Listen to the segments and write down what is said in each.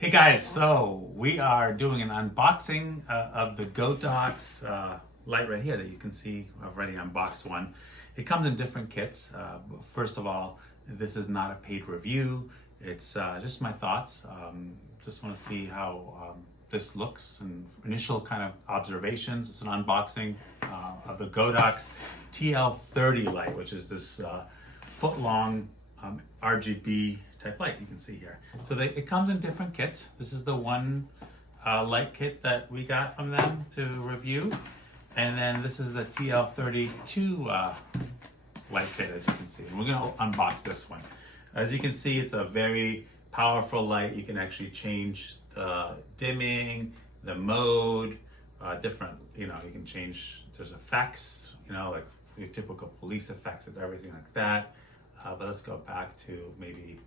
Hey guys, so we are doing an unboxing of the Godox light right here that you can see. I've already unboxed one. It comes in different kits. First of all, this is not a paid review. It's just my thoughts. Just want to see how this looks and initial kind of observations. It's an unboxing of the Godox TL-30 light, which is this foot-long RGB type light you can see here. So it comes in different kits. This is the one light kit that we got from them to review. And then this is the TL-32 light kit, as you can see. And we're gonna unbox this one. As you can see, it's a very powerful light. You can actually change the dimming, the mode, different, you can change, there's effects, like your typical police effects and everything like that. But let's go back to maybe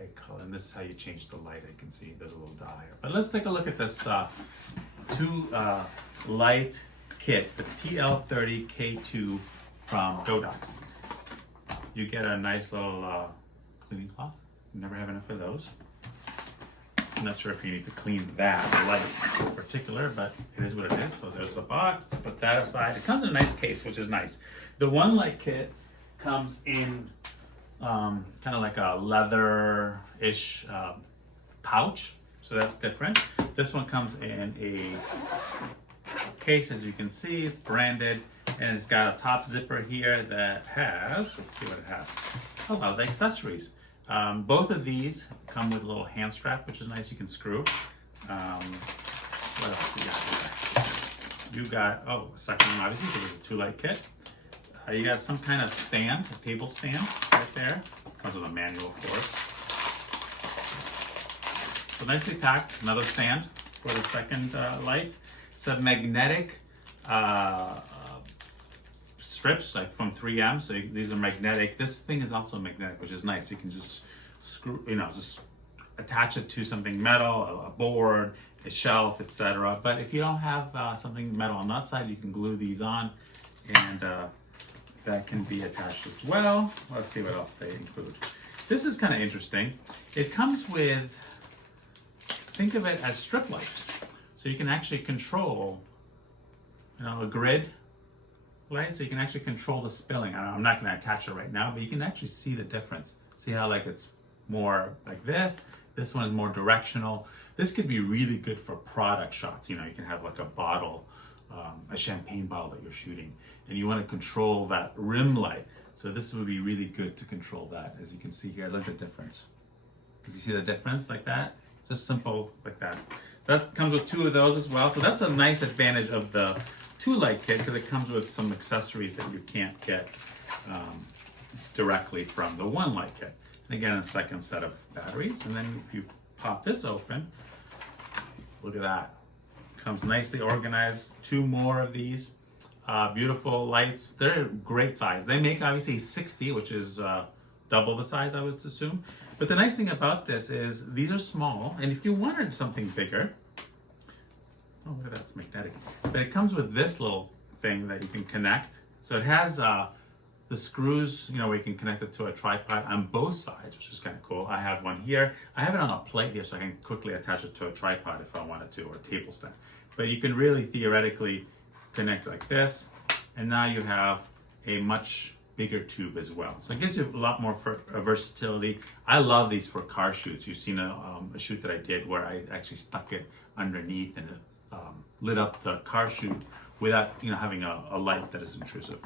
a color, and this is how you change the light. I can see there's a little dial here. But let's take a look at this light kit, the TL-30K2 from Godox. You get a nice little cleaning cloth. You never have enough of those. I'm not sure if you need to clean that light in particular, but it is what it is. So there's the box. Let's put that aside. It comes in a nice case, which is nice. The one light kit comes in kind of like a leather-ish pouch, so that's different. This one comes in a case, as you can see. It's branded, and it's got a top zipper here that has, let's see what it has, a lot of accessories. Both of these come with a little hand strap, which is nice. You can screw. What else you got here? You got, a second one, obviously, because it's a two-light kit. You got some kind of stand, a table stand right there. Comes with a manual, of course. So nicely packed, another stand for the second light. It's a magnetic strips, like from 3M. So these are magnetic. This thing is also magnetic, which is nice. You can just screw, just attach it to something metal, a board, a shelf, etc. But if you don't have something metal on that side, you can glue these on, and that can be attached as well. Let's see what else they include. This is kind of interesting. It comes with, think of it as strip lights. So you can actually control, a grid light, so you can actually control the spilling. I'm not going to attach it right now, but you can actually see the difference. See how it's more like this. This one is more directional. This could be really good for product shots. You can have like a bottle, a champagne bottle that you're shooting, and you want to control that rim light. So this would be really good to control that. As you can see here, look at the difference. Did you see the difference like that? Just simple like that. That comes with two of those as well. So that's a nice advantage of the two light kit, because it comes with some accessories that you can't get directly from the one light kit. And again, a second set of batteries. And then if you pop this open, look at that. Comes nicely organized. Two more of these beautiful lights. They're great size. They make obviously 60, which is double the size, I would assume. But the nice thing about this is these are small, and if you wanted something bigger, look at that, it's magnetic. But it comes with this little thing that you can connect. So it has the screws, where you can connect it to a tripod on both sides, which is kind of cool. I have one here. I have it on a plate here, so I can quickly attach it to a tripod if I wanted to, or a table stand. But you can really theoretically connect like this, and now you have a much bigger tube as well. So it gives you a lot more versatility. I love these for car shoots. You've seen a shoot that I did where I actually stuck it underneath, and it lit up the car shoot without having a light that is intrusive.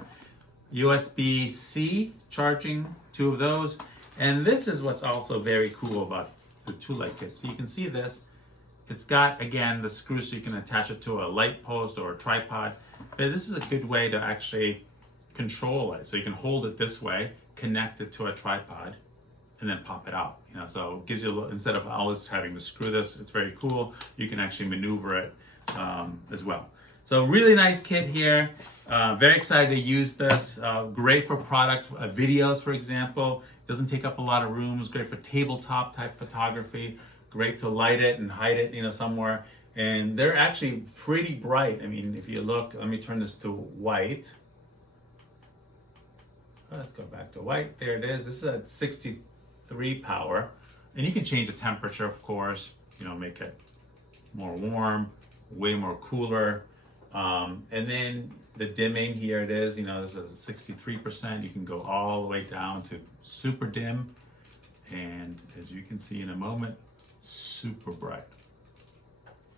USB-C charging, two of those. And this is what's also very cool about the two light kits. So you can see this. It's got, again, the screw so you can attach it to a light post or a tripod. But this is a good way to actually control it. So you can hold it this way, connect it to a tripod, and then pop it out. So it gives you a little, instead of always having to screw this, it's very cool. You can actually maneuver it as well. So really nice kit here. Very excited to use this. Great for product videos, for example. Doesn't take up a lot of room. It's great for tabletop type photography. Great to light it and hide it, somewhere. And they're actually pretty bright. I mean, if you look, let me turn this to white. Let's go back to white. There it is. This is at 63 power. And you can change the temperature, of course. make it more warm, way more cooler. And then the dimming, here it is, this is a 63%. You can go all the way down to super dim. And as you can see in a moment, super bright.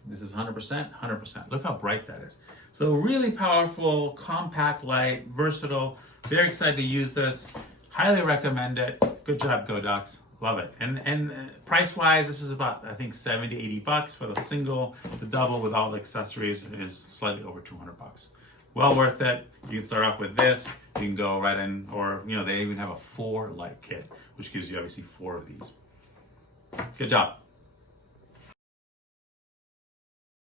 This is 100%, 100%. Look how bright that is. So really powerful, compact light, versatile. Very excited to use this. Highly recommend it. Good job, Godox. Love it. And price-wise, this is about, I think, 70 to 80 bucks for the single. The double with all the accessories is slightly over 200 bucks. Well worth it. You can start off with this. You can go right in, or they even have a 4 light kit, which gives you obviously 4 of these. Good job.